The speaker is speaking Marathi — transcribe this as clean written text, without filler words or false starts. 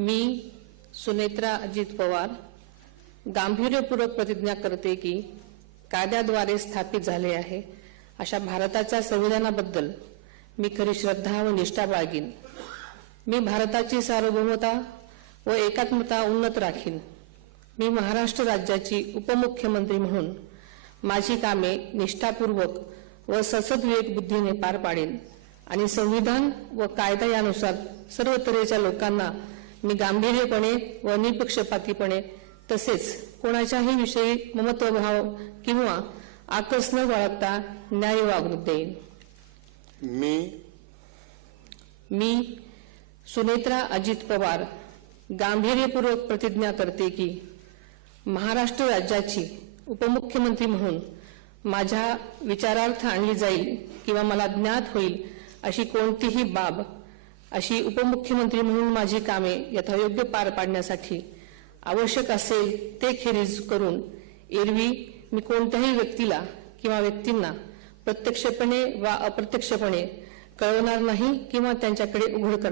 मी सुनेत्रा अजित पवार गांभीर्यपूर्वक प्रतिज्ञा करते की कायद्याद्वारे स्थापित झाले आहे अशा भारताच्या संविधानाबद्दल मी खरी श्रद्धा व निष्ठा बाळगीन। मी भारताची सार्वभौमता व एकात्मता उन्नत राखीन। मी महाराष्ट्र राज्याची उपमुख्यमंत्री म्हणून माझी कामे निष्ठापूर्वक व ससद विवेक बुद्धीने पार पाडेन आणि संविधान व कायदा यानुसार सर्व तऱ्हेच्या लोकांना मी गांभीर्यपणे व निपक्षपातीपणे तसेच कोणाच्याही विषयी ममत्वभाव किंवा आकस न बाळगता न्याय वागणूक देईन। मी सुनेत्रा अजित पवार गांभीर्यपूर्वक प्रतिज्ञा करते की महाराष्ट्र राज्याची उपमुख्यमंत्री म्हणून माझ्या विचारार्थ आणली जाईल किंवा मला ज्ञात होईल अशी कोणतीही बाब अशी उपमुख्यमंत्री म्हणून माझी कामे यथायोग्य पार पाडण्यासाठी आवश्यक असेल ते खेरीज करून एरवी मी कोणत्याही व्यक्तीला किंवा व्यक्तींना प्रत्यक्षपणे वा अप्रत्यक्षपणे कळवणार नाही किंवा त्यांच्याकडे उघड करणार